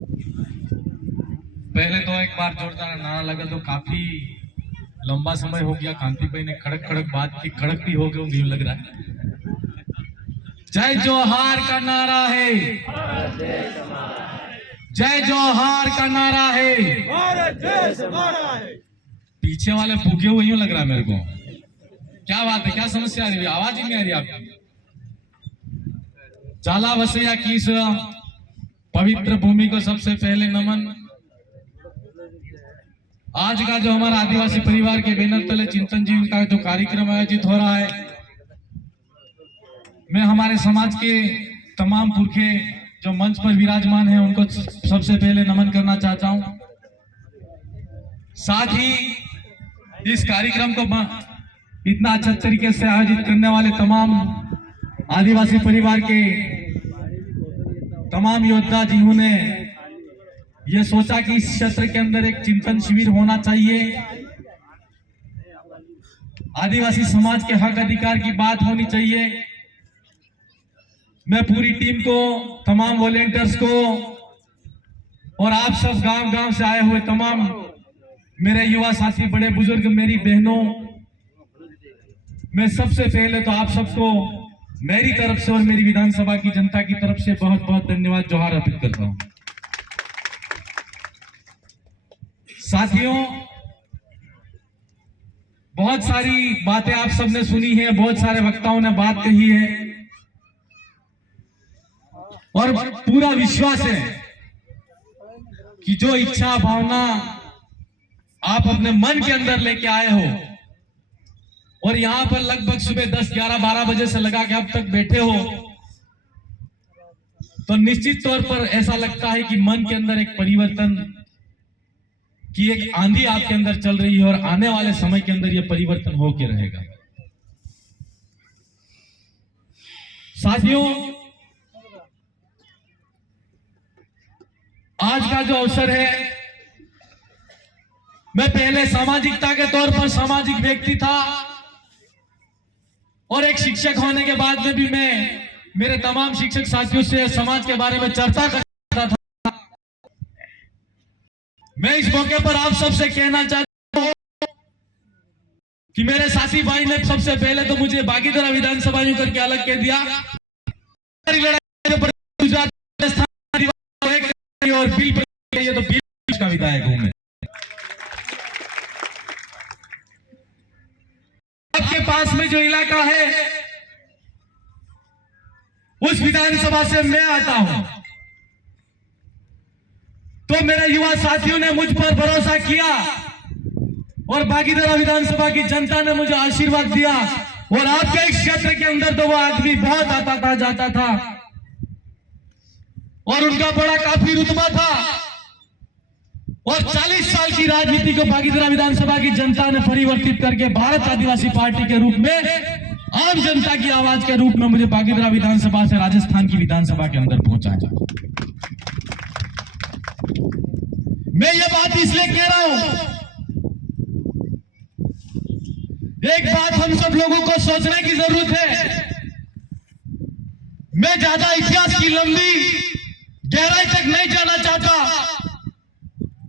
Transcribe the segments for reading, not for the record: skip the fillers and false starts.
पहले तो एक बार जोरदार नारा लगा तो काफी लंबा समय हो गया। कांति भाई ने खड़क खड़क बात की, खड़क भी हो गए मुझे लग रहा है। जय जोहार का नारा है, जय जोहार का नारा है, भारत देश हमारा है। पीछे वाले भूखे हुए यूं लग रहा है मेरे को। क्या बात है, क्या समस्या आ रही है? आवाज ही नहीं आ रही आपकी। जाला वसैया की इस पवित्र भूमि को सबसे पहले नमन। आज का जो हमारा आदिवासी परिवार के बैनर तले चिंतन जीवन का जो कार्यक्रम आयोजित हो रहा है, मैं हमारे समाज के तमाम पुरखे जो मंच पर विराजमान हैं उनको सबसे पहले नमन करना चाहता हूं। साथ ही इस कार्यक्रम को इतना अच्छा तरीके से आयोजित करने वाले तमाम आदिवासी परिवार के तमाम योद्धा जिन्होंने ये सोचा कि इस क्षेत्र के अंदर एक चिंतन शिविर होना चाहिए, आदिवासी समाज के हक अधिकार की बात होनी चाहिए। मैं पूरी टीम को, तमाम वॉलेंटियर्स को और आप सब गांव गांव से आए हुए तमाम मेरे युवा साथी, बड़े बुजुर्ग, मेरी बहनों, मैं सबसे पहले तो आप सबको मेरी तरफ से और मेरी विधानसभा की जनता की तरफ से बहुत बहुत धन्यवाद, जोहार अर्पित करता हूं। साथियों, बहुत सारी बातें आप सबने सुनी है, बहुत सारे वक्ताओं ने बात कही है और पूरा विश्वास है कि जो इच्छा भावना आप अपने मन के अंदर लेके आए हो और यहां पर लगभग सुबह 10, 11, 12 बजे से लगा के अब तक बैठे हो, तो निश्चित तौर पर ऐसा लगता है कि मन के अंदर एक परिवर्तन की एक आंधी आपके अंदर चल रही है और आने वाले समय के अंदर यह परिवर्तन होके रहेगा। साथियों, आज का जो अवसर है, मैं पहले सामाजिकता के तौर पर सामाजिक व्यक्ति था और एक शिक्षक होने के बाद में भी मैं मेरे तमाम शिक्षक साथियों से समाज के बारे में चर्चा करता था। मैं इस मौके पर आप सबसे कहना चाहता हूं कि मेरे साथी भाई ने सबसे पहले तो मुझे बागीधरा विधानसभा यूं करके अलग कह दिया और बिल ये तो बिल का विधायक हूं मैं। आपके पास में जो इलाका है उस विधानसभा से मैं आता हूं, तो मेरे युवा साथियों ने मुझ पर भरोसा किया और बागीधरा विधानसभा की जनता ने मुझे आशीर्वाद दिया और आपके इस क्षेत्र के अंदर तो वो आदमी बहुत आता था, जाता था और उनका बड़ा काफी रुतबा था और 40 साल की राजनीति को बागीधरा विधानसभा की जनता ने परिवर्तित करके भारत आदिवासी पार्टी के रूप में, आम जनता की आवाज के रूप में मुझे बागीधरा विधानसभा से राजस्थान की विधानसभा के अंदर पहुंचाया। मैं ये बात इसलिए कह रहा हूं, एक बात हम सब लोगों को सोचने की जरूरत है। मैं ज्यादा इतिहास की लंबी गहराई तक नहीं जाना चाहता,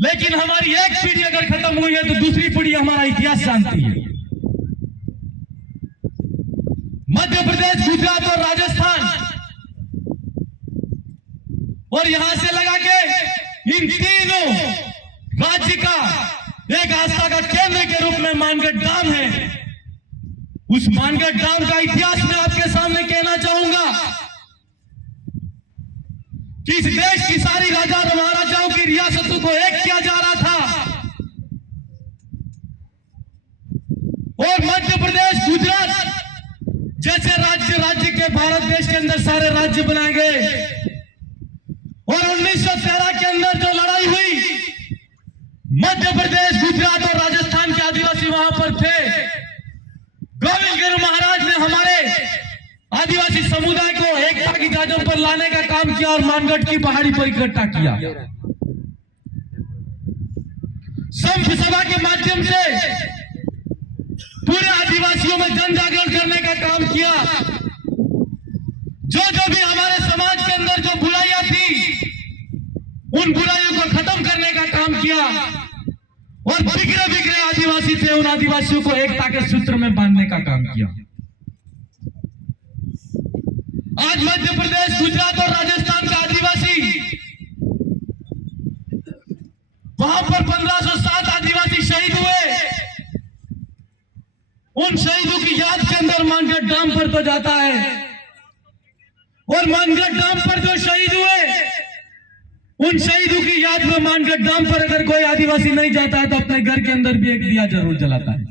लेकिन हमारी एक पीढ़ी अगर खत्म हुई है तो दूसरी पीढ़ी हमारा इतिहास जानती है। मध्य प्रदेश, गुजरात और राजस्थान और यहां से लगा के इन तीनों राज्य का एक आस्था का केंद्र के रूप में मानगढ़ डाम है। उस मानगढ़ डाम का इतिहास मैं आपके सामने कहना चाहूंगा कि इस देश की सारी राजा महाराजाओं की रियासतों को एक किया जा रहा था और मध्य प्रदेश, गुजरात जैसे राज्य के भारत देश के अंदर सारे राज्य बनाए गए और 1913 के अंदर जो लड़ाई हुई, मध्य प्रदेश, गुजरात और राजस्थान के आदिवासी वहां पर थे। गोविंद गुरु महाराज ने हमारे आदिवासी समुदाय को एकता की जाजों पर लाने का काम किया और मानगढ़ की पहाड़ी पर इकट्ठा किया। संघ सभा के माध्यम से पूरे आदिवासियों में जन जागरण करने का काम किया। जो भी हमारे समाज के अंदर जो बुराइयां थी उन बुराइयों को खत्म करने का काम किया और बिगड़े बिगड़े आदिवासी थे, उन आदिवासियों को एकता के सूत्र में बांधने का काम किया। आज मध्य प्रदेश, गुजरात और राजस्थान का आदिवासी, वहां पर 1507 आदिवासी शहीद हुए। उन शहीदों की याद के अंदर मानगढ़ डैम पर तो जाता है, और मानगढ़ डैम पर जो शहीद हुए, उन शहीदों की याद में मानगढ़ डैम पर अगर कोई आदिवासी नहीं जाता है तो अपने घर के अंदर भी एक दिया जरूर जलाता है।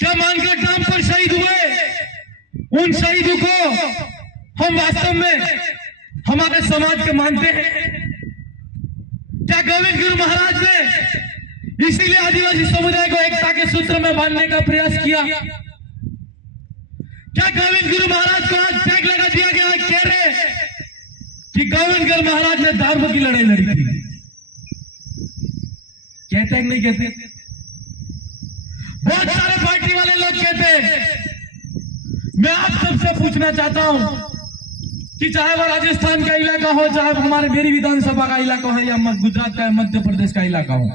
क्या मानगढ़ डैम पर शहीद हुए उन शहीदों को हम वास्तव में हमारे समाज के मानते हैं? क्या गोविंद गुरु महाराज ने इसीलिए आदिवासी समुदाय को एकता के सूत्र में बांधने का प्रयास किया? क्या गोविंद गुरु महाराज को आज टैग लगा दिया गया है कह रहे कि गोविंद गुरु महाराज ने धर्म की लड़ाई लड़ी थी? कहते हैं नहीं कहते? बहुत सारे पार्टी वाले लोग कहते हैं। मैं आप सबसे पूछना चाहता हूं कि चाहे वो राजस्थान का इलाका हो, चाहे हमारे मेरी विधानसभा का इलाका हो, या गुजरात का, मध्य प्रदेश का इलाका हो,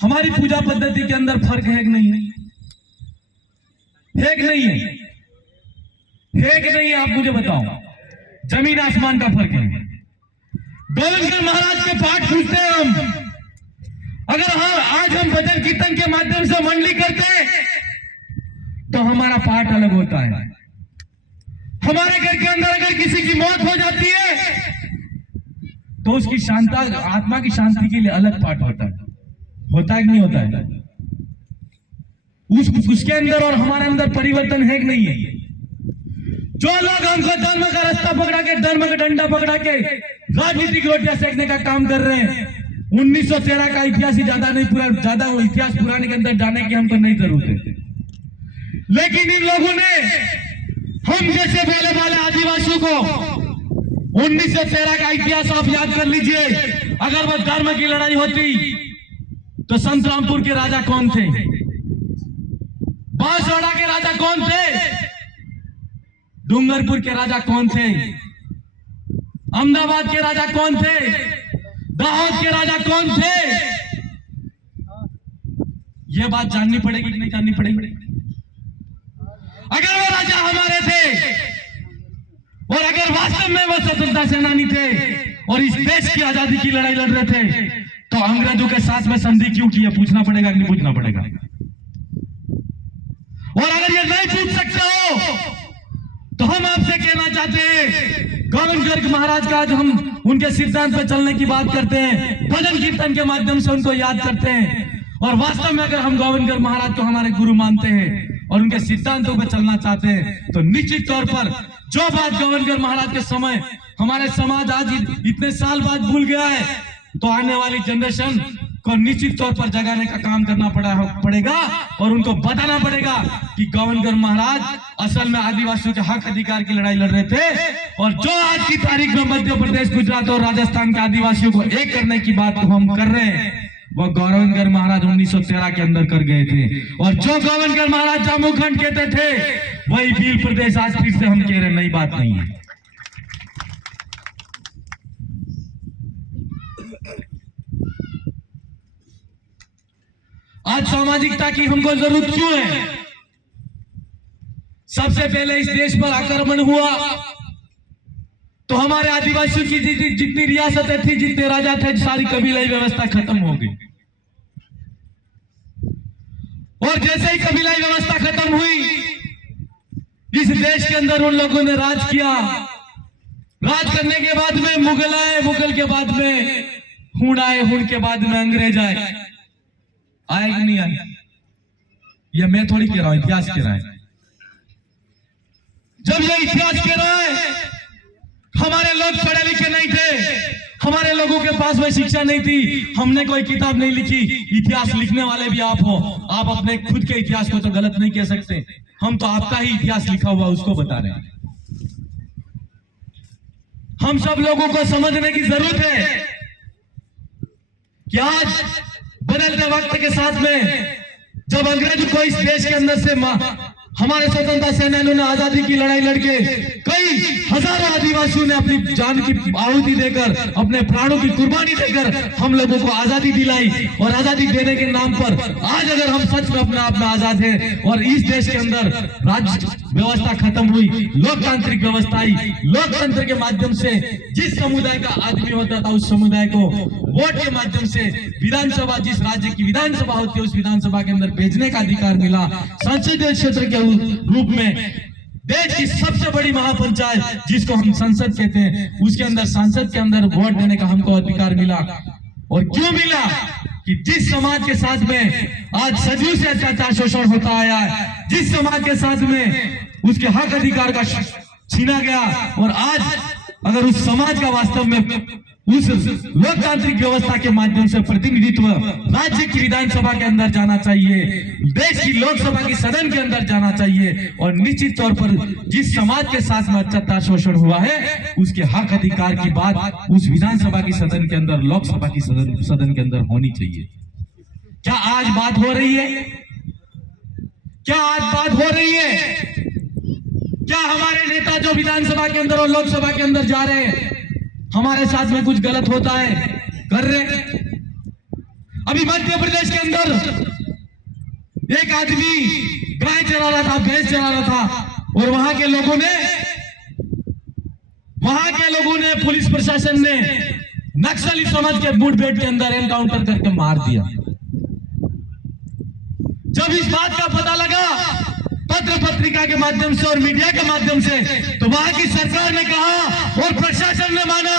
हमारी पूजा पद्धति के अंदर फर्क है कि नहीं है? है कि नहीं है? है कि नहीं है? आप मुझे बताओ। जमीन आसमान का फर्क है। गोविंद गुरु महाराज के पाठ पूछते हैं हम। अगर आज हम भजन कीर्तन के माध्यम से मंडली करते तो हमारा पाठ अलग होता है। हमारे घर के अंदर अगर किसी की मौत हो जाती है तो उसकी शांता, आत्मा की शांति के लिए अलग पाठ होता है। होता है कि नहीं होता है? उसके अंदर और हमारे अंदर परिवर्तन है कि नहीं है? जो लोग हमको धर्म का रास्ता पकड़ा के, धर्म का डंडा पकड़ा के राजनीतिक रोटियां सेकने का काम कर रहे हैं, 1913 का इतिहास ही ज्यादा नहीं, पूरा ज्यादा इतिहास पुराने के अंदर जाने की हमको नहीं जरूरत है। लेकिन इन लोगों ने हम जैसे बोले वाले आदिवासियों को 1913 का इतिहास आप याद कर लीजिए। अगर वह धर्म की लड़ाई होती तो संतरामपुर के राजा कौन थे? बांसवाड़ा के राजा कौन थे? डूंगरपुर के राजा कौन थे? अहमदाबाद के राजा कौन थे? दाहोद के राजा कौन थे? यह बात जाननी पड़ेगी कि नहीं जाननी पड़ेगी? अगर वो राजा हमारे थे और अगर वास्तव में वो स्वतंत्रता सेनानी थे और इस देश की आजादी की लड़ाई लड़ रहे थे तो अंग्रेजों के साथ में संधि क्यों की? पूछना पड़ेगा कि नहीं पूछना पड़ेगा? और अगर ये नहीं पूछ सकते हो तो हम आपसे कहना चाहते हैं, गोविंद गर्ग महाराज का आज हम उनके सिद्धांत पर चलने की बात करते हैं, भजन कीर्तन के माध्यम से उनको याद करते हैं, और वास्तव में अगर हम गोविंद गर्ग महाराज को हमारे गुरु मानते हैं और उनके सिद्धांतों पर चलना चाहते हैं तो निश्चित तौर पर जो बात गोविंद गर्ग महाराज के समय हमारे समाज आज इतने साल बाद भूल गया है, तो आने वाली जनरेशन को निश्चित तौर पर जगाने का काम करना पड़ेगा और उनको बताना पड़ेगा कि गोविंद गर्ग महाराज असल में आदिवासियों के हक अधिकार की लड़ाई लड़ रहे थे, और जो आज की तारीख में मध्य प्रदेश, गुजरात और राजस्थान के आदिवासियों को एक करने की बात हम कर रहे हैं, वो गोविंद गर्ग महाराज 1913 के अंदर कर गए थे। और जो गोविंद गर्ग महाराज जम्मू खंड कहते थे वही भील प्रदेश आज फिर से हम कह रहे हैं, नई बात नहीं है। आज सामाजिकता की हमको जरूरत क्यों है? सबसे पहले इस देश पर आक्रमण हुआ तो हमारे आदिवासियों की जितनी रियासतें थी, जितने राजा थे, सारी कबीलाई व्यवस्था खत्म हो गई। और जैसे ही कबीलाई व्यवस्था खत्म हुई, इस देश के अंदर उन लोगों ने राज किया। राज करने के बाद में मुगल आए, मुगल के बाद में हुण आए, हुण के बाद में अंग्रेज आए। आए कि नहीं आए? ये मैं थोड़ी कह रहा हूं, इतिहास कह रहा है। जब ये इतिहास कह रहा है, हमारे लोग पढ़े लिखे नहीं थे, हमारे लोगों के पास में शिक्षा नहीं थी, हमने कोई किताब नहीं लिखी। इतिहास लिखने वाले भी आप हो, आप अपने खुद के इतिहास को तो गलत नहीं कह सकते। हम तो आपका ही इतिहास लिखा हुआ उसको बता रहे हैं। हम सब लोगों को समझने की जरूरत है कि आज बदलते वक्त के साथ में जब अंग्रेज को इस देश के अंदर से हमारे स्वतंत्रता सेनानियों ने आजादी की लड़ाई लड़के कई हजारों आदिवासियों ने अपनी जान की आहुति देकर, अपने प्राणों की कुर्बानी देकर हम लोगों को आजादी दिलाई। और आजादी देने के नाम पर आज अगर हम सच में अपना अपना आजाद है और इस देश के अंदर राज्य व्यवस्था खत्म हुई, लोकतांत्रिक व्यवस्था आई, लोकतंत्र के माध्यम से जिस समुदाय का आदमी होता था उस समुदाय को वोट के माध्यम से विधानसभा, जिस राज्य की विधानसभा होती है उस विधानसभा के अंदर भेजने का अधिकार मिला। संसदीय क्षेत्र के रूप में देश की सबसे बड़ी महापंचायत जिसको हम संसद कहते हैं, उसके अंदर संसद के अंदर वोट देने का हमको अधिकार मिला। और क्यों मिला कि जिस समाज के साथ में आज सदियों से अत्याचार शोषण होता आया है, जिस समाज के साथ में उसके हक अधिकार का छीना गया, और आज अगर उस समाज का वास्तव में उस लोकतांत्रिक व्यवस्था के माध्यम से प्रतिनिधित्व राज्य की विधानसभा के अंदर जाना चाहिए, देश की लोकसभा की सदन के अंदर जाना चाहिए, और निश्चित तौर पर जिस समाज के साथ में अत्याचार शोषण हुआ है उसके हक अधिकार की बात उस विधानसभा की सदन के अंदर, लोकसभा की सदन के अंदर होनी चाहिए। क्या आज बात हो रही है? क्या आज बात हो रही है? क्या हमारे नेता जो विधानसभा के अंदर और लोकसभा के अंदर जा रहे हैं हमारे साथ में कुछ गलत होता है, कर रहे? अभी मध्य प्रदेश के अंदर एक आदमी गाय चला रहा था, भैंस चला रहा था, और वहां के लोगों ने पुलिस प्रशासन ने नक्सली समझ के मुठभेड़ के अंदर एनकाउंटर करके मार दिया। जब इस बात का पता लगा पत्र पत्रिका के माध्यम से और मीडिया के माध्यम से, तो वहां की सरकार ने कहा और प्रशासन ने माना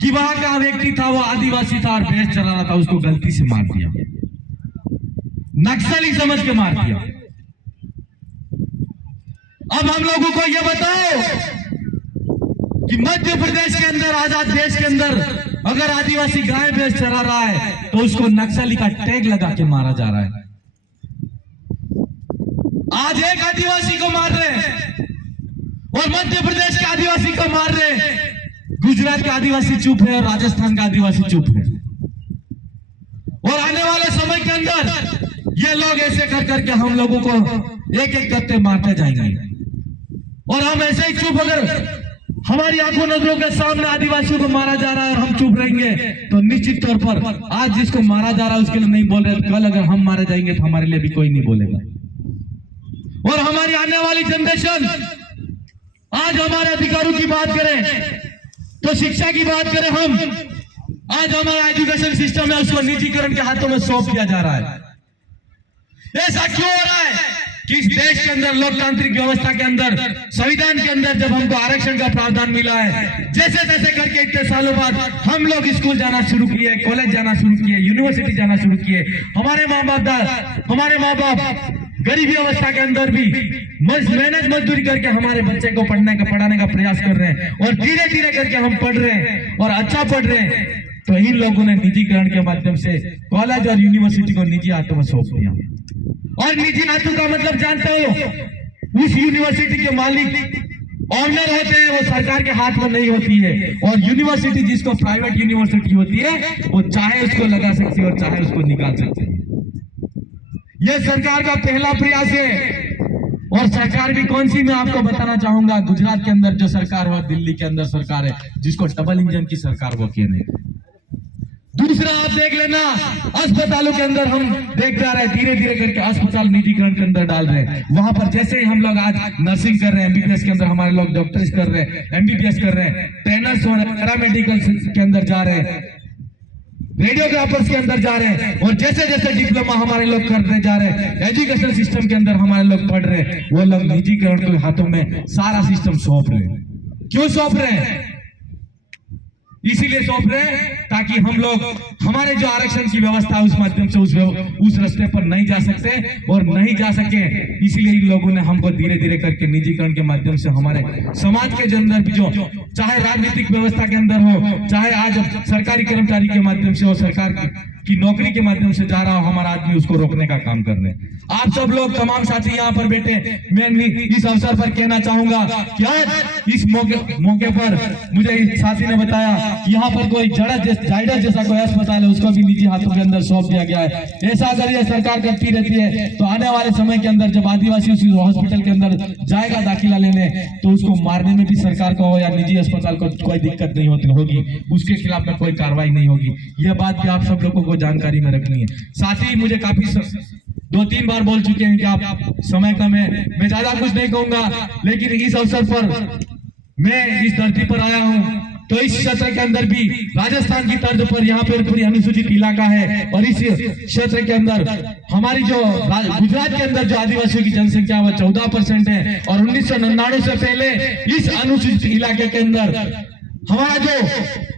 कि वहां का व्यक्ति था वो आदिवासी था और भैंस चला रहा था, उसको गलती से मार दिया, नक्सली समझ के मार दिया। अब हम लोगों को यह बताओ कि मध्य प्रदेश के अंदर, आजाद देश के अंदर अगर आदिवासी गाय भैंस चरा रहा है तो उसको नक्सली का टैग लगा के मारा जा रहा है। आज एक आदिवासी को मार रहे हैं और मध्य प्रदेश के आदिवासी को मार रहे हैं, गुजरात का आदिवासी चुप है और राजस्थान का आदिवासी चुप है। और आने वाले समय के अंदर ये लोग ऐसे कर करके हम लोगों को एक एक करते मारते जाएंगे, और हम ऐसे ही चुप, अगर हमारी आंखों नजरों के सामने आदिवासियों को मारा जा रहा है और हम चुप रहेंगे तो निश्चित तौर पर आज जिसको मारा जा रहा है उसके लिए नहीं बोल रहे, कल अगर हम मारे जाएंगे तो हमारे लिए भी कोई नहीं बोलेगा। और हमारी आने वाली जनरेशन, आज हमारे अधिकारों की बात करें तो शिक्षा की बात करें, हम आज हमारा एजुकेशन सिस्टम है उसको निजीकरण के हाथों में सौंप दिया जा रहा है। ऐसा क्यों हो रहा है कि इस देश के अंदर लोकतांत्रिक व्यवस्था के अंदर, संविधान के अंदर जब हमको आरक्षण का प्रावधान मिला है, जैसे तैसे करके इतने सालों बाद हम लोग स्कूल जाना शुरू किए, कॉलेज जाना शुरू किए, यूनिवर्सिटी जाना शुरू किए, हमारे माँ बाप गरीबी अवस्था के अंदर भी मेहनत मजदूरी करके हमारे बच्चे को पढ़ाने का प्रयास कर रहे हैं, और धीरे धीरे करके हम पढ़ रहे हैं और अच्छा पढ़ रहे हैं। तो इन लोगों ने निजीकरण के माध्यम से कॉलेज और यूनिवर्सिटी को निजी हाथों में सौंप दिया। और निजी हाथों का मतलब जानते हो, उस यूनिवर्सिटी के मालिक ऑनर होते हैं, वो सरकार के हाथ में नहीं होती है, और यूनिवर्सिटी जिसको प्राइवेट यूनिवर्सिटी होती है वो चाहे उसको लगा सकती है और चाहे उसको निकाल सकती है। यह सरकार का पहला प्रयास है। और सरकार भी कौन सी मैं आपको बताना चाहूंगा, गुजरात के अंदर जो सरकार है, दिल्ली के अंदर सरकार है जिसको डबल इंजन की सरकार वो कह रहे। दूसरा आप देख लेना, अस्पतालों के अंदर हम देख जा रहे हैं धीरे धीरे करके अस्पताल निजीकरण के अंदर डाल रहे हैं। वहां पर जैसे ही हम लोग आज नर्सिंग कर रहे हैं, एमबीबीएस के अंदर हमारे लोग डॉक्टर्स कर रहे हैं, एमबीबीएस कर रहे हैं, ट्रेनर्स हो रहे हैं, पैरामेडिकल के अंदर जा रहे हैं, रेडियोग्राफर्स के अंदर जा रहे हैं, और जैसे जैसे डिप्लोमा हमारे लोग करने जा रहे हैं, एजुकेशन सिस्टम के अंदर हमारे लोग पढ़ रहे हैं, वो लोग निजीकरण के हाथों में सारा सिस्टम सौंप रहे हैं। क्यों सौंप रहे हैं? इसीलिए सौंप रहे हैं ताकि हम लोग हमारे जो आरक्षण की व्यवस्था है उस माध्यम से उस रास्ते पर नहीं जा सकते और नहीं जा सके। इसीलिए इन लोगों ने हमको धीरे धीरे करके निजीकरण के माध्यम से हमारे समाज के अंदर भी, जो चाहे राजनीतिक व्यवस्था के अंदर हो, चाहे आज सरकारी कर्मचारी के माध्यम से हो, सरकार की नौकरी के माध्यम से जा रहा हो हमारा आदमी, उसको रोकने का काम कर रहे हैं। आप सब लोग तमाम साथी यहाँ पर बैठे, मैं इस अवसर पर कहना चाहूंगा कि आज इस मौके पर मुझे इस साथी ने बताया कि यहाँ पर कोई जाइडस जैसा कोई अस्पताल है, उसको भी निजी हाथों के अंदर सौंप दिया गया है। ऐसा अगर ये सरकार करती रहती है तो आने वाले समय के अंदर जब आदिवासी उस हॉस्पिटल के अंदर जाएगा दाखिला लेने, तो उसको मारने में भी सरकार को या निजी अस्पताल को कोई दिक्कत नहीं होगी, उसके खिलाफ में कोई कार्रवाई नहीं होगी। यह बात भी आप सब लोगों को जानकारी में रखनी है। साथ ही मुझे काफी 2-3 बार बोल चुके हैं कि आप समय कम है, मैं ज्यादा कुछ नहीं कहूंगा, लेकिन इस अवसर पर मैं इस धरती पर आया हूं तो इस क्षेत्र के अंदर भी राजस्थान की तर्ज पर यहाँ पर पूरी अनुसूचित इलाका है, और इस क्षेत्र के अंदर हमारी जो गुजरात के अंदर जो आदिवासियों की जनसंख्या है 14% है, और 1999 से पहले इस अनुसूचित इलाके के अंदर हमारा जो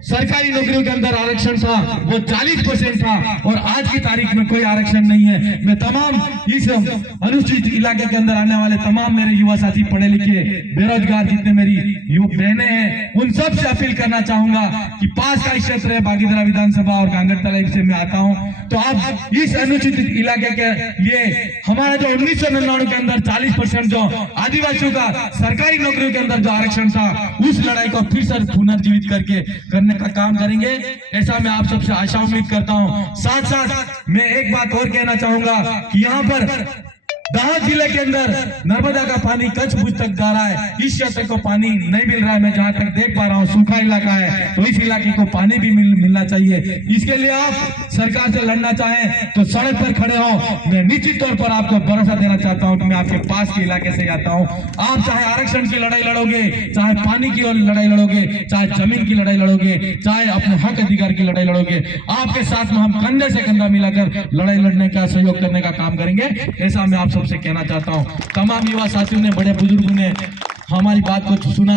सरकारी नौकरियों के अंदर आरक्षण था वो 40% था, और आज की तारीख में कोई आरक्षण नहीं है। मैं तमाम इस अनुसूचित इलाके के अंदर आने वाले तमाम मेरे युवा साथी, पढ़े लिखे बेरोजगार जितने मेरी युवक बहनें हैं, उन सब से अपील करना चाहूंगा कि पास का क्षेत्र है बागीधरा विधानसभा और गांगड़तलाई से मैं आता हूं, तो आप इस अनुसूचित इलाके के लिए हमारा जो 1999 के अंदर 40% जो आदिवासियों का सरकारी नौकरियों के अंदर जो आरक्षण था, उस लड़ाई को फिर से पुनर्जीवित करके करने का काम करेंगे, ऐसा मैं आप सबसे आशा उम्मीद करता हूं। साथ साथ मैं एक बात और कहना चाहूंगा कि यहाँ पर दाहोद जिले के अंदर नर्मदा का पानी कच्छ भुज तक जा रहा है, इस क्षेत्र को पानी नहीं मिल रहा है। मैं जहां तक देख पा रहा हूं सूखा इलाका है, तो इस इलाके को पानी भी मिलना चाहिए। इसके लिए आप सरकार से लड़ना चाहें तो सड़क पर खड़े हो। मैं निश्चित तौर पर आपको भरोसा देना चाहता हूं कि मैं आपके पास के इलाके से आता हूं। आप चाहे आरक्षण की लड़ाई लड़ोगे, चाहे पानी की लड़ाई लड़ोगे, चाहे जमीन की लड़ाई लड़ोगे, चाहे अपने हक अधिकार की लड़ाई लड़ोगे, आपके साथ में हम कंधे से कंधा मिलाकर लड़ाई लड़ने का सहयोग करने का काम करेंगे, ऐसा मैं आप सबसे कहना चाहता हूं। तमाम युवा साथियों ने, बड़े बुजुर्गों ने हमारी बात को सुना,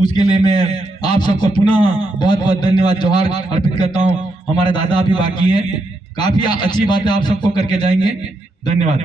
उसके लिए मैं आप सबको पुनः बहुत बहुत धन्यवाद जोहार अर्पित करता हूं। हमारे दादा भी बाकी हैं, काफी अच्छी बातें आप सबको करके जाएंगे। धन्यवाद।